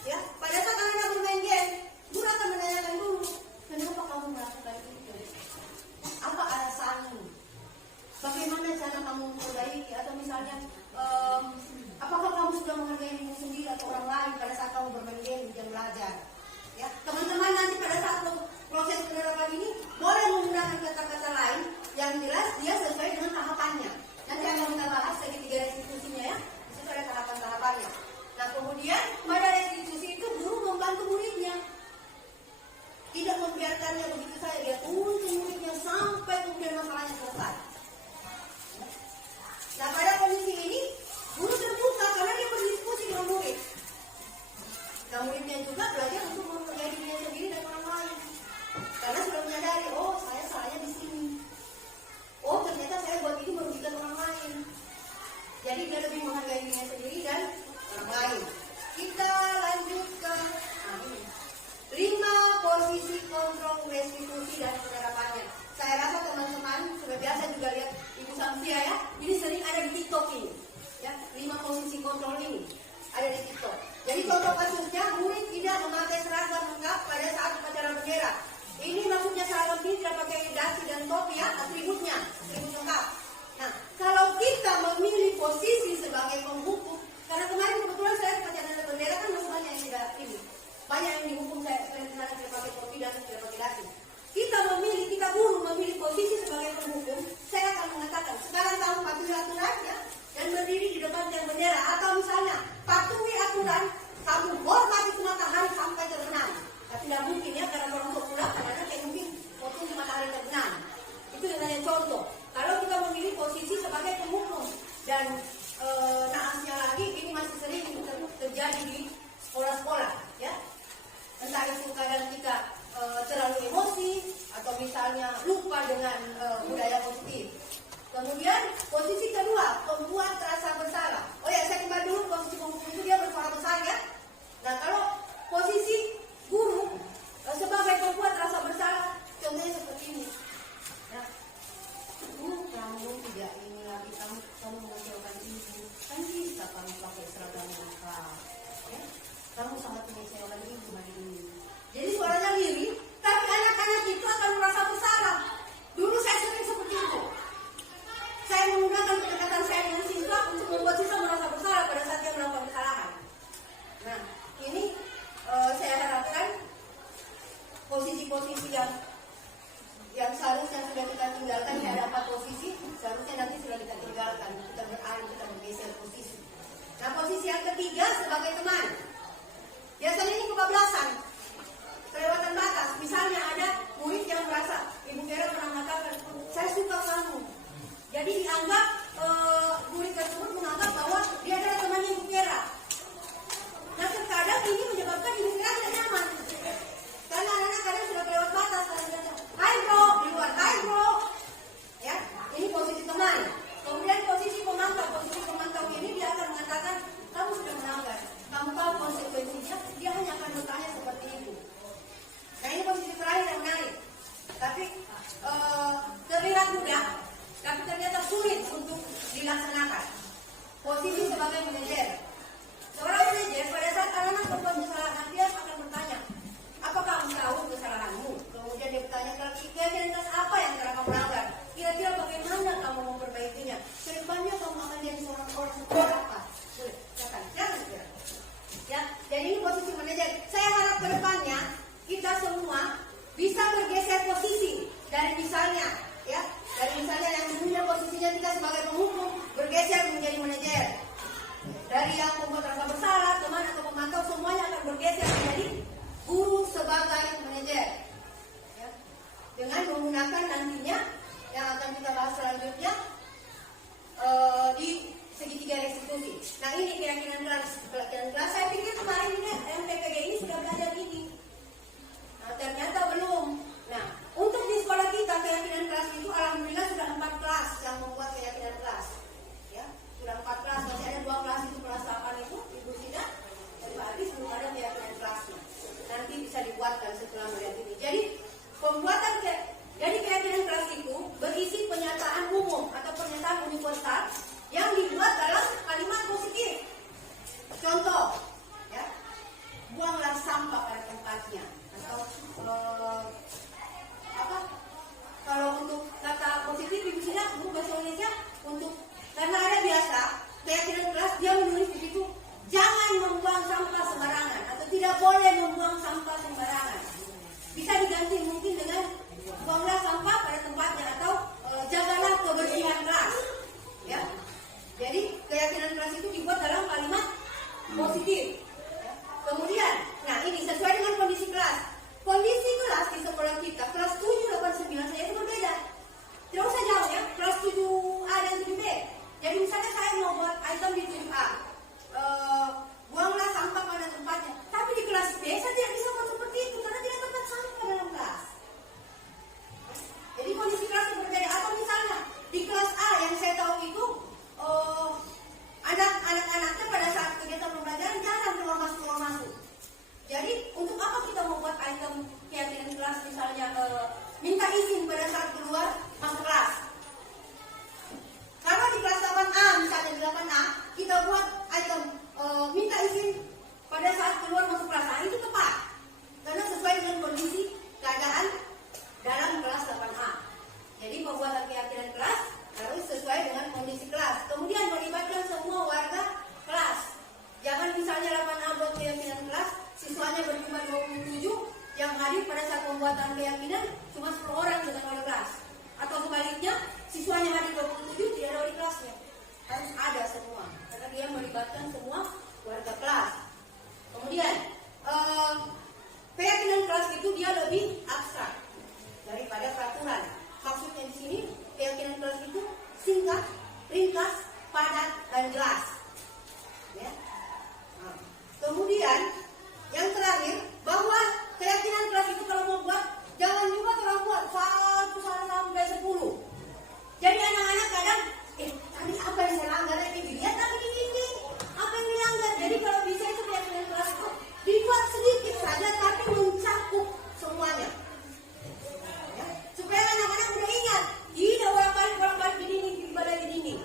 ya, pada saat anak-anak bermain game, guru akan menanyakan dulu, kenapa kamu melakukan itu? Apa alasanmu? Bagaimana cara kamu memperbaiki? Atau misalnya, apakah kamu sudah menghargai dirimu sendiri atau orang lain pada saat kamu bermain game di jam belajar? Ya, teman-teman nanti pada saat proses penerapan ini boleh menggunakan kata-kata lain yang jelas dia sesuai dengan tahapannya. Nanti akan kita bahas segitiga restitusinya ya. Di situ ada tahapan-tahapannya. Nah, kemudian pada restitusi itu guru membantu muridnya. Tidak membiarkannya begitu saja, dia tuntun muridnya sampai kemudian masalahnya selesai. Nah, pada kondisi ini guru terbuka karena dia berdiskusi dengan murid. juga belajar untuk menghargai diri sendiri dan orang lain. Karena sudah menyadari, oh saya salahnya di sini. Oh ternyata saya buat ini merugikan orang lain. Jadi dia lebih menghargai dirinya sendiri dan orang lain. Kita lanjut ke 5 posisi kontrol restitusi dan penerapannya. Saya rasa teman-teman sudah biasa juga lihat Ibu Samsia ya. Ini sering ada di TikTok ini. Ya, 5 posisi kontrol ini ada di TikTok. Jadi contoh kasusnya, murid tidak memakai seragam lengkap pada saat upacara bendera. Ini maksudnya seragam ini tidak pakai dasi dan topi ya, atribut lengkap. Nah, kalau kita memilih posisi sebagai penghukum, karena kemarin kebetulan saya upacara bendera kan masih banyak yang tidak ini, banyak yang dihukum saya tidak pakai topi dan tidak pakai dasi. Kita guru memilih posisi sebagai penghukum, saya akan mengatakan sekarang kamu patuhi aturannya dan berdiri di depan tiang bendera, atau misalnya patuhi aturan kamu hormati matahari sampai terbenam. Tapi tidak mungkin ya, karena orang tua pulang karena kayak mungkin waktu di matahari terbenam. Itu namanya contoh. Kalau kita memilih posisi sebagai penghukum dan naasnya lagi ini masih sering terjadi di sekolah-sekolah ya. Entah itu kadang kita terlalu emosi atau misalnya lupa dengan budaya positif. Kemudian posisi kedua, pembuat rasa bersalah. Oh ya, saya kembali dulu, posisi penghukum itu dia bersuara besar ya. Nah kalau posisi guru sebagai pembuat rasa bersalah, contohnya seperti ini. Ya. Kamu tidak ini lagi, kamu mengecewakan ibu. Kan bisa kamu pakai seragam lengkap. Ya. Kamu sangat mengecewakan ibu hari ini. Jadi suaranya lirih, tapi anak-anak itu akan merasa bersalah. Dulu saya sering seperti itu. Saya menggunakan pendekatan saya dengan siswa untuk membuat siswa merasa bersalah pada saat dia melakukan kesalahan. Nah, ini saya harapkan posisi-posisi yang seharusnya sudah kita tinggalkan, ada 4 posisi, seharusnya nanti sudah kita tinggalkan, kita beralih, kita bergeser posisi. Nah, posisi yang ketiga sebagai teman. Biasanya ini kebablasan, kelewatan batas. Misalnya ada murid yang merasa, Ibu Vera pernah mengatakan, saya suka kamu. Jadi dianggap murid tersebut menganggap bahwa dia adalah temannya Ibu Vera. Nah terkadang ini menyebabkan Ibu Vera tidak nyaman. Karena anak-anak kadang sudah kelewat batas. Hai bro, di luar, hai bro. Ya, ini posisi teman. Kemudian posisi pemantau ini dia akan mengatakan, kamu sudah melanggar. Kamu tahu konsekuensinya, dia hanya akan bertanya seperti itu. Nah ini posisi terakhir yang menarik. Tapi terlihat mudah, tapi ternyata sulit untuk dilaksanakan. Posisi sebagai manajer. Seorang manajer pada saat anak-anak berbuat kesalahan, dia akan bertanya, apakah kamu tahu kesalahanmu? Kemudian dia bertanya, kira-kira apa yang telah kamu langgar? Kira-kira bagaimana kamu memperbaikinya? Kedepannya kamu akan jadi seorang seperti apa? Jangan kira. Ya, jadi ini posisi manajer. Saya harap kedepannya kita semua bisa bergeser posisi dari misalnya yang dulunya posisinya kita sebagai penghukum bergeser menjadi manajer. Dari yang membuat rasa bersalah, teman atau pemantau, semuanya akan bergeser menjadi guru sebagai manajer. Ya. Dengan menggunakan nantinya yang akan kita bahas selanjutnya di segitiga restitusi. Nah ini keyakinan kelas. Saya pikir kemarin ini MPPG ini sudah belajar ini. Nah, ternyata belum. Nah, untuk di sekolah kita keyakinan kelas itu alhamdulillah sudah 4 kelas yang membuat keyakinan kelas. Ya, sudah 4 kelas. Masih ada 2 kelas itu, kelas 8 itu Ibu Sida dan Pak Adis belum ada keyakinan kelasnya. Nanti bisa dibuatkan setelah melihat ini. Jadi pembuatan keyakinan kelas itu berisi pernyataan umum atau pernyataan universal yang dibuat dalam kalimat positif. Contoh, ya, buanglah sampah pada tempatnya. Atau kalau untuk kata positif Ibu Sida, bahasa Indonesia untuk karena ada biasa keyakinan kelas dia menulis di situ jangan membuang sampah sembarangan atau tidak boleh membuang sampah sembarangan. Bisa diganti mungkin dengan buanglah sampah pada tempatnya atau jagalah kebersihan kelas. Ya. Jadi keyakinan kelas itu dibuat dalam kalimat positif. Ya. Kemudian, nah ini sesuai dengan kondisi kelas. Kondisi kelas di sekolah kita, kelas 7, 8, 9 saya itu berbeda. Tidak usah jauh ya, kelas 7A dan 7B. Jadi misalnya saya mau buat item di 7A, buanglah sampah pada tempatnya. Tapi di kelas B pada saat keluar masuk kelas. Nah, itu tepat. Karena sesuai dengan kondisi keadaan dalam kelas 8A. Jadi pembuatan keyakinan kelas harus sesuai dengan kondisi kelas. Kemudian melibatkan semua warga kelas. Jangan misalnya 8A buat keyakinan kelas, siswanya berjumlah 27, yang hadir pada saat pembuatan keyakinan cuma 10 orang dengan wali kelas. Atau sebaliknya, siswanya hadir 27, tidak ada wali kelasnya. Harus ada semua, karena dia melibatkan semua warga kelas. Kemudian, keyakinan kelas itu dia lebih abstrak daripada peraturan. Maksudnya di sini, keyakinan kelas itu singkat, ringkas, padat, dan jelas. Ya. Nah, kemudian, yang terakhir, bahwa keyakinan kelas itu kalau mau buat, jangan juga terlalu buat 1 sampai 10. Jadi anak-anak kadang, tadi apa yang saya langgar? Dilihat tapi di dinding. Apa yang dilanggar? Jadi kalau bisa itu keyakinan kelas itu dibuat sedikit saja tapi mencakup semuanya. Ya. Supaya anak-anak udah ingat, tidak bolak-balik di dinding, di dinding.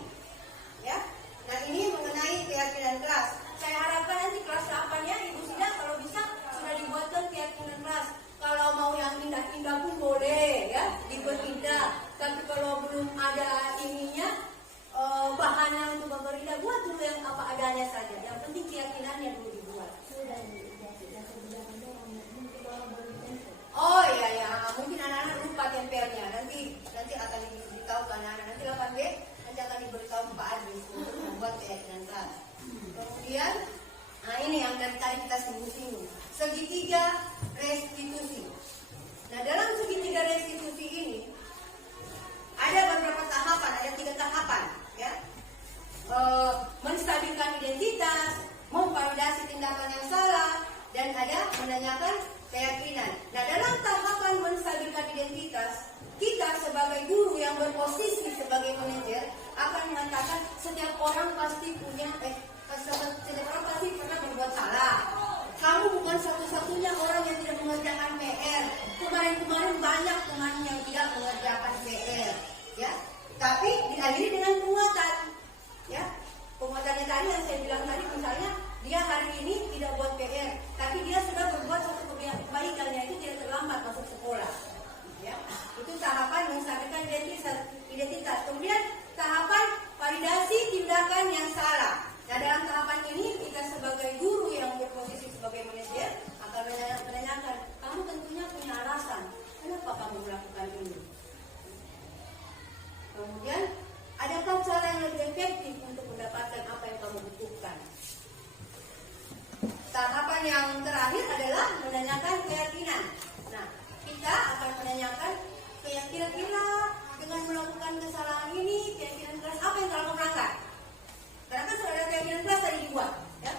Ya. Nah ini mengenai keyakinan kelas. Saya harapkan nanti kelas 8 ya Ibu Sida kalau bisa sudah dibuatkan keyakinan kelas. Kalau mau yang indah-indah pun boleh ya, dibuat indah. Tapi kalau belum ada ininya, bahannya untuk gambar indah, buat dulu yang apa adanya saja. Yang penting keyakinannya dulu dibuat. Oh iya, mungkin anak-anak lupa tempelnya. Nanti akan diberitahu ke anak-anak. Nanti 8B nanti akan diberitahu Pak Adis untuk membuat keyakinan kelas. Kemudian, nah ini yang dari tadi kita singgung-singgung, segitiga restitusi. Nah dalam segitiga restitusi ini ada beberapa tahapan, ada 3 tahapan, ya. Menstabilkan identitas, memvalidasi tindakan yang salah, dan ada menanyakan keyakinan. Nah dalam tahapan menstabilkan identitas, kita sebagai guru yang berposisi sebagai manajer akan mengatakan setiap orang pasti punya setiap orang pasti pernah berbuat salah. Kamu bukan satu-satunya orang yang tidak mengerjakan PR. Kemarin-kemarin banyak teman yang tidak mengerjakan PR, ya. Tapi diakhiri dengan penguatan, ya. Penguatannya tadi yang saya bilang tadi, misalnya dia hari ini tidak buat PR, tapi dia sudah berbuat satu kebaikan, yaitu tidak terlambat masuk sekolah, ya. Itu tahapan menstabilkan identitas. Kemudian tahapan validasi tindakan yang salah. Nah dalam tahapan ini kita sebagai guru yang berposisi sebagai manajer akan menanyakan, kamu tentunya punya alasan kenapa kamu melakukan ini. Kemudian adakah cara yang lebih efektif untuk mendapatkan apa yang kamu butuhkan. Tahapan yang terakhir adalah menanyakan keyakinan. Nah kita akan menanyakan kira-kira dengan melakukan kesalahan ini, keyakinan kelas apa yang kamu melanggar. Karena kan sudah ada keyakinan kelas tadi dibuat, ya.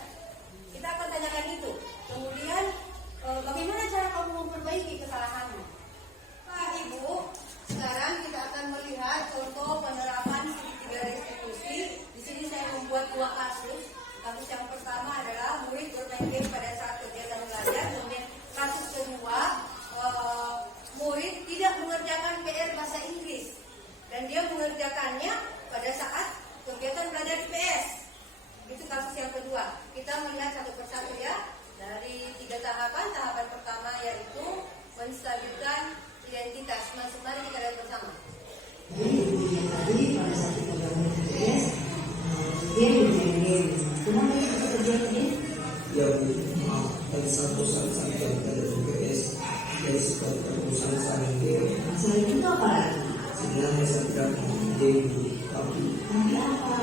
Kita akan tanyakan itu. Kemudian bagaimana cara kamu memperbaiki kesalahanmu? Pak Ibu, sekarang kita akan melihat contoh penerapan segitiga restitusi. Di sini saya membuat 2 kasus. Kasus yang pertama adalah murid bermain game pada saat kegiatan belajar. Kemudian kasus kedua, murid tidak mengerjakan PR bahasa Inggris dan dia mengerjakannya pada saat kegiatan belajar IPS. Itu kasus yang kedua. Kita melihat satu persatu ya. Dari 3 tahapan. Tahapan pertama yaitu menstabilkan identitas. Mari kita lihat bersama. Tadi pada saat kita bangun IPS, dia bermain. Kenapa kita kerjain? Ya Bu, maaf, dari satu saat kita dari IPS, dari sekali perusahaan saling game. Masalah itu apa lagi? Sebenarnya saya tidak mau game, tapi apa?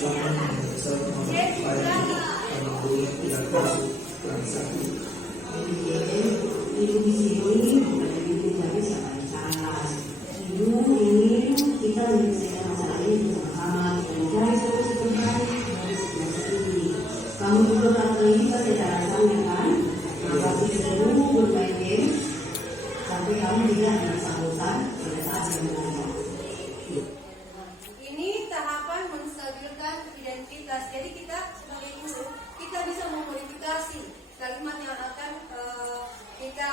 Selama saya karena kuliah tidak masuk kelas 1. Ibu di sini bukan ibu cari siapa yang salah. Ibu ingin kita menyelesaikan masalah ini bersama-sama, mencari solusi terbaik dari sebuah studi. Kamu juga kata ini pasti ada alasannya kan? Pasti sudah dulu bermain game, tapi kamu tidak bersangkutan pada saat yang benar. Ini tahapan menstabilkan identitas. Jadi kita sebagai guru, kita bisa memodifikasi kalimat yang akan kita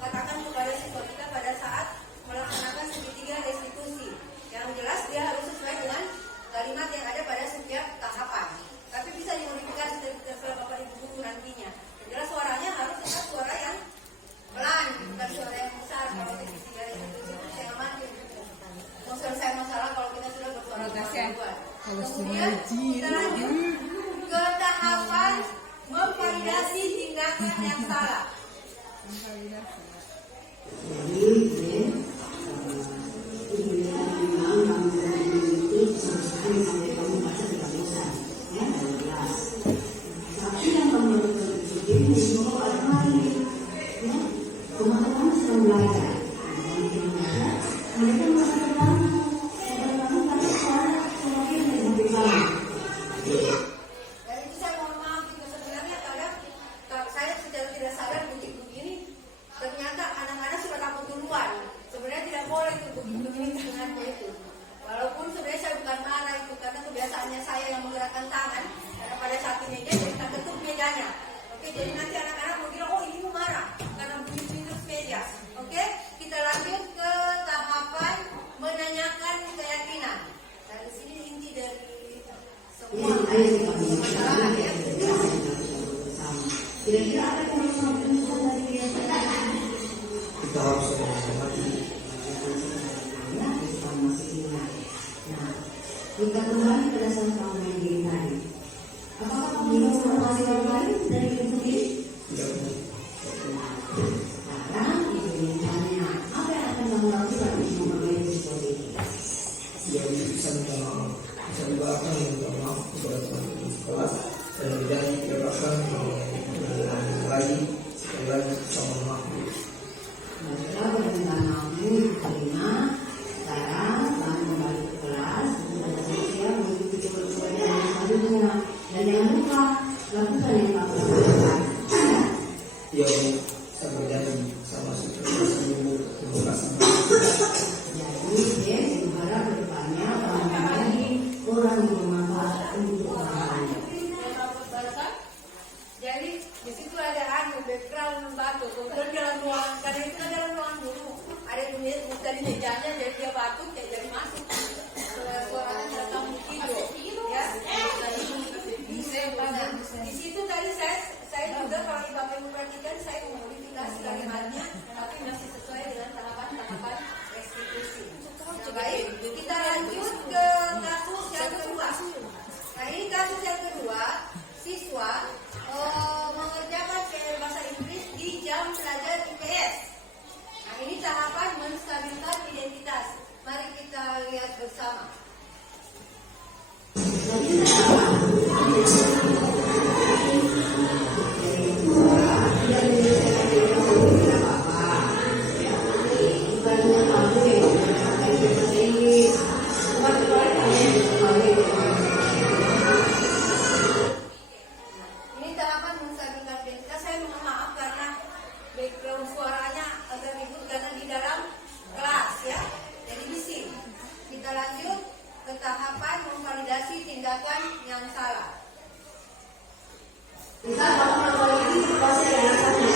katakan kepada siswa kita pada saat melaksanakan segitiga restitusi. Yang jelas dia harus sesuai dengan kalimat yang ada pada setiap tahapan. Tapi bisa dimodifikasi dari Bapak Ibu memvalidasi tindakan yang salah. Jadi, itu sampai kamu baca 3 bosan, ya, dalam kelas. Tapi yang kamu lakukan ini semua ada lagi, ya. Teman-teman sedang belajar, mereka merasa terganggu, dan kamu kasih suara semakin lebih baik. Dan itu saya mohon maaf juga sebenarnya kadang saya secara tidak sadar begini, ternyata anak-anak sudah takut duluan. Sebenarnya tidak boleh itu begini dengannya itu. Walaupun sebenarnya saya bukan marah itu karena kebiasaannya saya yang menggerakkan tangan. Karena pada saat ini meja jadi tak ketuk mejanya. Oke, jadi nanti anak-anak mau bilang, oh ini mau marah karena bunyi terus meja. Oke, kita lanjut ke tahapan menanyakan keyakinan. Dari sini inti dari semua masalah ya. Kira-kira apa yang harus dilakukan dari dia? Kita harus menghormati. Nah, kita kembali pada saat kamu main game tadi. Apakah kamu ingin informasi yang lain dari itu ini? Tidak boleh. Sekarang itu misalnya apa yang akan kamu lakukan untuk memperbaiki seperti ini? Jadi bisa minta maaf, bisa juga akan minta maaf kepada teman-teman sekolah dan berjanji tidak akan mengulangi lagi sekali lagi sama maaf. Nah, setelah permintaan maafmu diterima, sekarang kamu kembali ke kelas untuk siap mengikuti kewajiban selanjutnya. Dan jangan lupa lakukan yang kamu lakukan. Ya, saya berjanji sama seperti ibu. Terima kasih. Jadi, sebenarnya kedepannya kamu menjadi orang yang bermanfaat untuk orang lain. Jadi di situ ada background batu, kemudian dalam ruangan, karena itu kan dalam ruangan dulu ada tulis tadi mejanya, jadi dia batuk, jadi masuk suaranya datang video, ya. Nah, di situ tadi saya juga kalau Bapak Ibu perhatikan saya memodifikasi kalimatnya, tapi masih sesuai dengan tahapan-tahapan restitusi. Nah, baik, kita lanjut ke kasus yang kedua. Nah ini kasus yang kedua, siswa mengerjakan PR bahasa Inggris di jam pelajaran IPS. Nah ini tahapan menstabilkan identitas. Mari kita lihat bersama. Ini tahapan menstabilkan identitas. Saya mohon maaf karena background suaranya agak ribut karena di dalam kelas ya, jadi bising. Kita lanjut ke tahapan memvalidasi tindakan yang salah. Kita mau melakukan proses yang sama.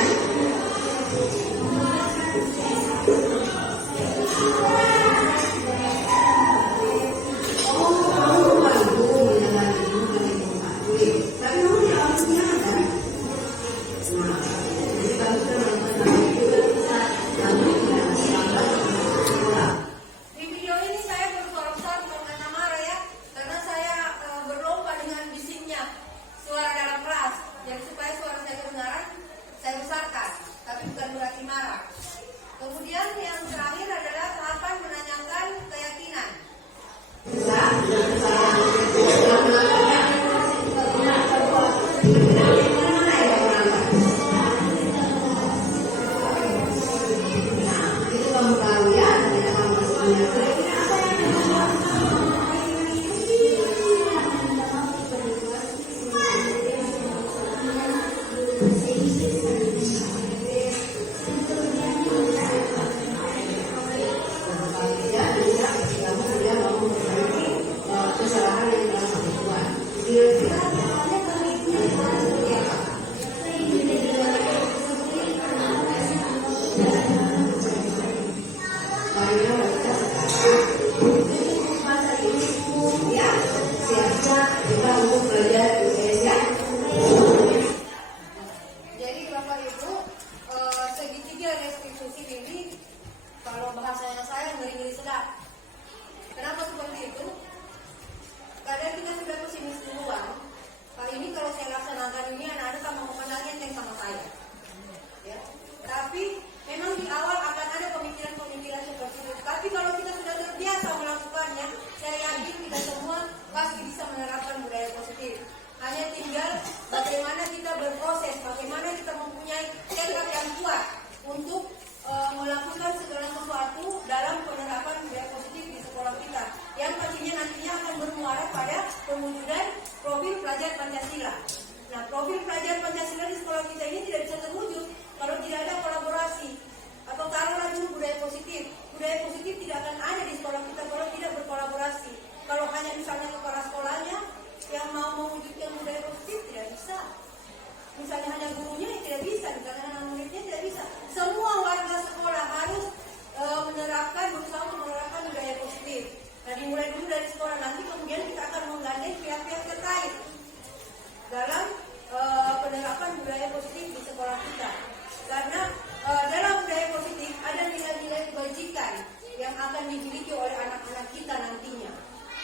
Di video ini saya bersorok-sorok bukan marah ya, karena saya berlomba dengan bisingnya suara dalam kelas, jadi supaya berproses, bagaimana kita mempunyai tekad yang kuat untuk melakukan segala sesuatu dalam penerapan budaya positif di sekolah kita, yang pastinya nantinya akan bermuara pada pewujudan profil pelajar Pancasila. Nah, profil pelajar Pancasila di sekolah kita ini tidak bisa terwujud kalau tidak ada kolaborasi atau taruhlah dulu budaya positif. Budaya positif tidak akan ada di sekolah kita kalau tidak berkolaborasi. Kalau hanya misalnya kepala sekolahnya yang mau mewujudkan budaya positif tidak bisa. Misalnya hanya gurunya tidak bisa, misalnya hanya muridnya tidak bisa. Semua warga sekolah harus berusaha untuk menerapkan budaya positif. Nah, dimulai dulu dari sekolah, nanti kemudian kita akan menggandeng pihak-pihak terkait dalam penerapan budaya positif di sekolah kita. Karena dalam budaya positif ada nilai-nilai kebajikan yang akan dimiliki oleh anak-anak kita nantinya.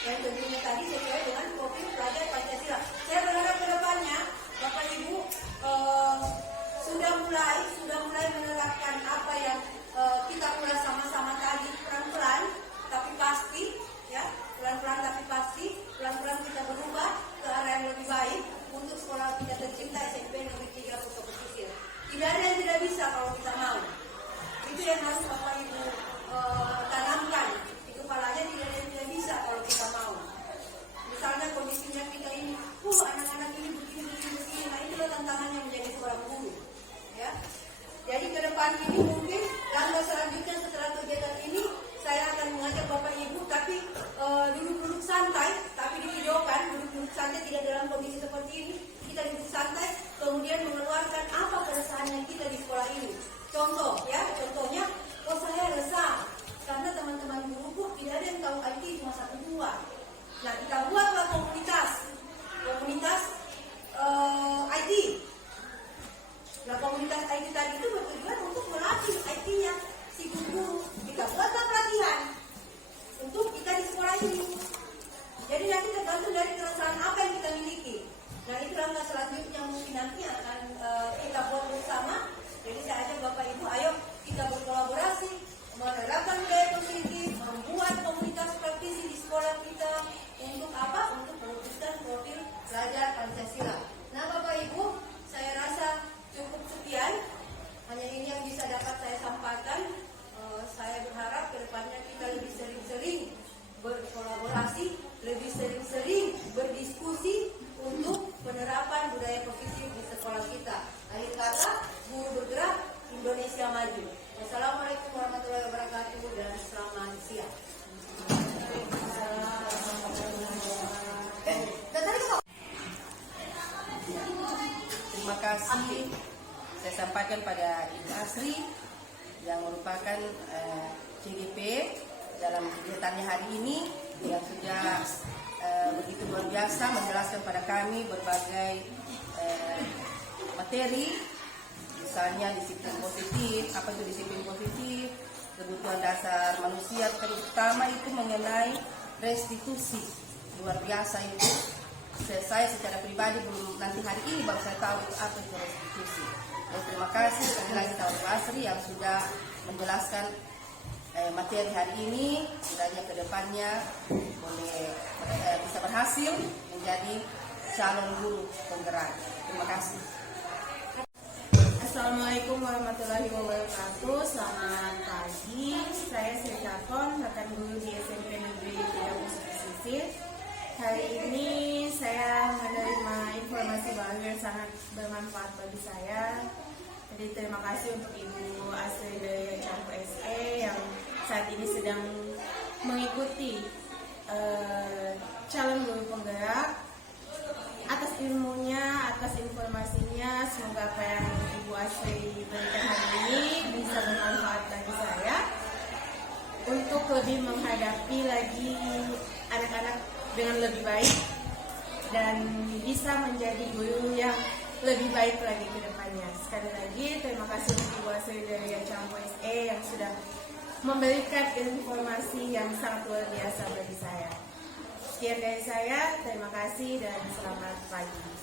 Yang tentunya tadi sesuai dengan profil pelajar Pancasila. Saya berharap ke depannya Bapak Ibu sudah mulai menerapkan apa yang kita mulai sama-sama tadi, pelan-pelan tapi pasti, ya, pelan-pelan tapi pasti, pelan-pelan kita berubah ke arah yang lebih baik untuk sekolah kita tercinta SMP Negeri 3 Poso Pesisir. Tidak ada yang tidak bisa kalau kita mau. Itu yang harus Bapak Ibu tanamkan di kepalanya, tidak ada yang tidak bisa kalau kita mau. Misalnya kondisinya kita ini, anak-anak ini begini, nah itulah tantangannya menjadi seorang guru. Ya. Jadi ke depan ini mungkin langkah selanjutnya setelah kegiatan ini saya akan mengajak Bapak Ibu, tapi duduk-duduk santai, tapi divideokan, duduk-duduk santai tidak dalam kondisi seperti ini. Kita duduk santai, kemudian mengeluarkan apa keresahannya kita di sekolah ini. Contoh, ya, contohnya, saya resah karena teman-teman guruku tidak ada yang tahu IT cuma 1-2. Nah, kita buatlah komunitas IT. Nah, komunitas IT tadi itu bertujuan untuk melatih IT-nya si guru. Kita buatlah pelatihan untuk kita di sekolah ini. Jadi nanti tergantung dari keresahan apa yang kita miliki. Nah, itu langkah selanjutnya mungkin nanti akan kita buat bersama. Jadi saya ajak Bapak Ibu, ayo kita berkolaborasi, menerapkan budaya positif, membuat komunitas praktisi di sekolah kita. Untuk apa? Untuk mewujudkan profil pelajar Pancasila. Nah, Bapak Ibu, saya rasa cukup sekian. Hanya ini yang bisa dapat saya sampaikan. Saya berharap ke depannya kita lebih sering-sering berkolaborasi, lebih sering-sering berdiskusi untuk penerapan budaya positif di sekolah kita. Akhir kata, guru bergerak, Indonesia maju. Wassalamualaikum warahmatullahi wabarakatuh dan selamat siang. Terima kasih saya sampaikan pada Ibu Asri yang merupakan CGP dalam kegiatannya hari ini, yang sudah begitu luar biasa menjelaskan pada kami berbagai materi, misalnya disiplin positif, apa itu disiplin positif, kebutuhan dasar manusia, terutama itu mengenai restitusi. Luar biasa itu. Saya secara pribadi belum, nanti hari ini baru saya tahu itu apa itu restitusi. Dan terima kasih sekali lagi Ibu Asri yang sudah menjelaskan materi hari ini. Kiranya ke depannya boleh bisa berhasil menjadi calon guru penggerak. Terima kasih. Assalamualaikum warahmatullahi wabarakatuh. Selamat pagi. Saya Sri Kakon, rekan guru di SMP Negeri 3 Poso Pesisir. Hari ini saya menerima informasi baru yang sangat bermanfaat bagi saya. Jadi terima kasih untuk Ibu Asri dari Campo SE yang saat ini sedang mengikuti calon guru penggerak. Atas ilmunya, atas informasinya, semoga apa yang Ibu Asri berikan hari ini bisa bermanfaat bagi saya untuk lebih menghadapi lagi anak-anak dengan lebih baik dan bisa menjadi guru yang lebih baik lagi ke depannya. Sekali lagi terima kasih untuk Ibu Asri dari Campo SE yang sudah memberikan informasi yang sangat luar biasa bagi saya. Sekian dari saya, terima kasih dan selamat pagi.